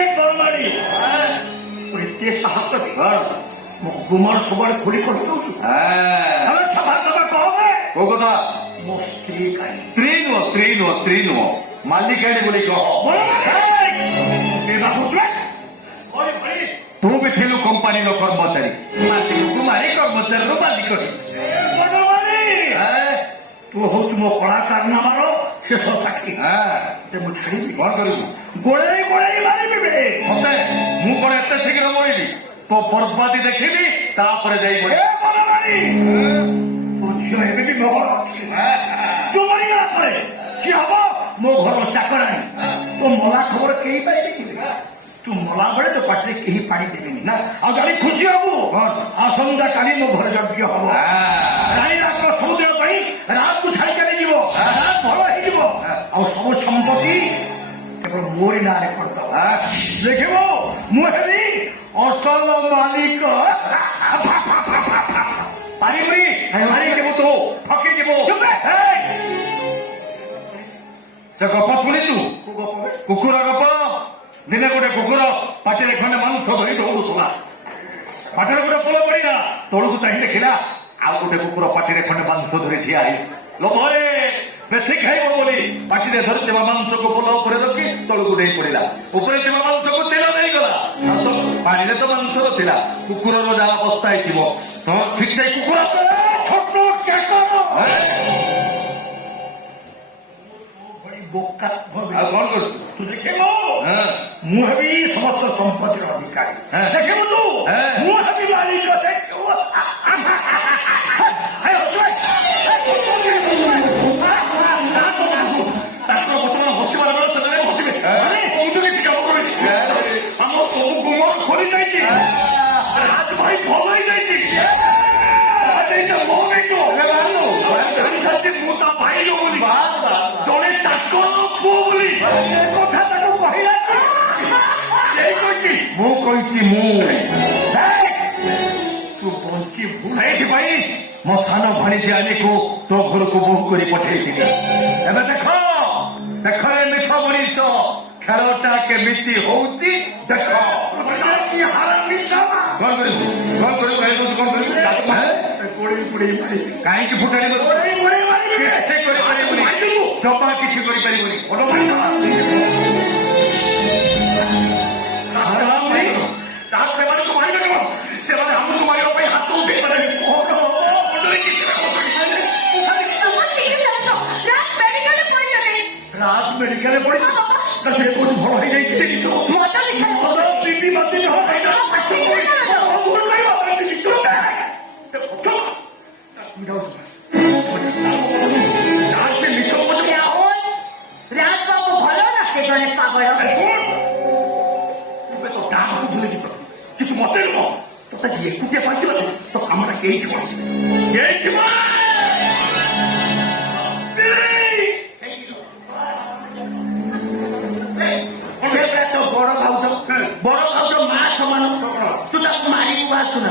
କିଏ କର୍ମାଣି ଏତେ ସାହସ ମୋ ଗୁମର ସବୁବେଳେ ଖୋଲି କରିଦଉଛୁ ସଭା ସଭା କହେ କୋଉ କଥା ମୋ ସ୍ତ୍ରୀ କାହିଁ ସ୍ତ୍ରୀ ନୁହଁ ମାଲିକାଣୀ ବୋଲି କହ ତୁ ବି ଥିଲୁ କମ୍ପାନୀର କର୍ମଚାରୀ ମାଲିକକୁ ମାରି କର୍ମଚାରୀରୁ ମାଲିକ ତୁ ହଉଛୁ ମୋ କଳାକାର ନାମର ଶେଷ ସାକ୍ଷୀ ମୁଁ ଛାଡ଼ିବି କଣ କରିବୁ ଗୋଳେଇ ଗୋଳେଇ ମାରିବି ମତେ ମୁଁ କଣ ଏତେ ଶୀଘ୍ର ମରିବି ତୋ ବର୍ବାଦୀ ଦେଖିବି ତାପରେ ଯାଇ ଝିଅ ଏବେ ବି ମୋ ଘର ଅଛି ତୁ ମରିଗଲା ପରେ କି ହବ ମୋ ଘର ଚାକରାଣୀ ତୋ ମଲା ଖବର କେହି ପାଇବେନି ତୁ ମଲା ବେଳେ ତୋ ପାଟିରେ କେହି ପାଣି ଦେବେନି ନା ଆଉ ଜାଣି ଖୁସି ହବୁ ଆସନ୍ତା କାଲି ମୋ ଘରେ ଯଜ୍ଞ ହବ ରାଣୀ ରାତ୍ର ସବୁଦିନ ପାଇଁ ରାତକୁ ଛାଡ଼ି ଚାଲିଯିବ ଭଲ ହେଇଯିବ ଆଉ ସବୁ ସମ୍ପତ୍ତି କେବଳ ମୋରି ନାଁରେ କରିଦବ ଦେଖିବ ମୁଁ ହେବି ଅସଲ ମାଲିକ ପାରିବୁନି ମାରିଯିବୁ ତୁ ଠକିଯିବୁ ସେ ଗପ ଶୁଣିଛୁ କୁକୁର ଗପ ଦିନେ ଗୋଟେ କୁକୁର ପାଟିରେ ଖଣ୍ଡେ ମାଂସ ଧରି ଦୌଡୁଥିଲା ପାଟିରେ ଗୋଟେ ପୋଲ ପଡିଲା ତଳକୁ ଚାହିଁ ଦେଖିଲା ଆଉ ଗୋଟେ କୁକୁର ପାଟିରେ ଖଣ୍ଡେ ମାଂସ ଧରି ଠିଆ ହେଇ ଲୋଭରେ ବେଶୀ ଖାଇବ ବୋଲି ପାଟିରେ ଧରିଥିବା ମାଂସକୁ ପୋଲ ଉପରେ ରଖି ତଳକୁ ଡେଇଁ ପଡିଲା ଉପରେ ଥିବା ମାଂସକୁ ତେଲ ନେଇଗଲା ପାଣିରେ ତ ମାଂସ ଥିଲା କୁକୁରର ଯାହା ଅବସ୍ଥା ହେଇଥିବ ତ ଠିକ ସେଇ କୁକୁର ବୋକା ଆଉ କଣ କରୁଛୁ ତୁ ଦେଖିବୁ ମୁଁ ହେବି ସମସ୍ତ ସମ୍ପତ୍ତିର ଅଧିକାରୀ ଦେଖିବୁ ତୁ ମୁଁ ହେବି ମାଲିକ ତାଙ୍କର ବର୍ତ୍ତମାନ ହସିବାର ବେଳେ ସେମାନେ ହସିବେ କୋଉଠି କିଛି କାମ କରୁଛି ଆମ ସବୁ ଗୁମର ଖୋଲି ଯାଇଛି ରାଜ ଭାଇ ଭଲ ହେଇଯାଇଛି ମୁଁ ତା ଭାଇ ବୋଲି ଜଣେ ଚାକର ପୁଅ ବୋଲି କଥା ତାକୁ କହିଲା ମୁଁ କହିଛି ତୁ ବଞ୍ଚିବୁ ସେଇଥିପାଇଁ ମୋ ସାନ ଭାଣିଜୀ ଆନିକୁ ତୋ ଘରକୁ ବୋହୂ କରି ପଠେଇଥିଲି ଏବେ ଦେଖ ମିଛ ମଣିଷ ଖେଳଟା କେମିତି ହଉଛି ଦେଖ କଣ କରିବୁ କାହିଁକି ଫୁଟାଣିବ ସେ କରିପାରିବୁନି ଜମା କିଛି କରିପାରିବୁନି ସେମାନଙ୍କୁ ମାରିବେ କଣ ସେମାନେ ଆମକୁ ମାରିବା ପାଇଁ ହାତ ଉଠେଇ ପାରିବେ ରାଜ ମେଡିକାଲରେ ପଡିଛି ସେ କୋଉଠି ଭଲ ହେଇଯାଇଛି কিছু মতে তোটা একুটিয়া পাইছিল তো আমরা কে বড় ভাউজ মা সমান তু তাকে মারিবু আসু না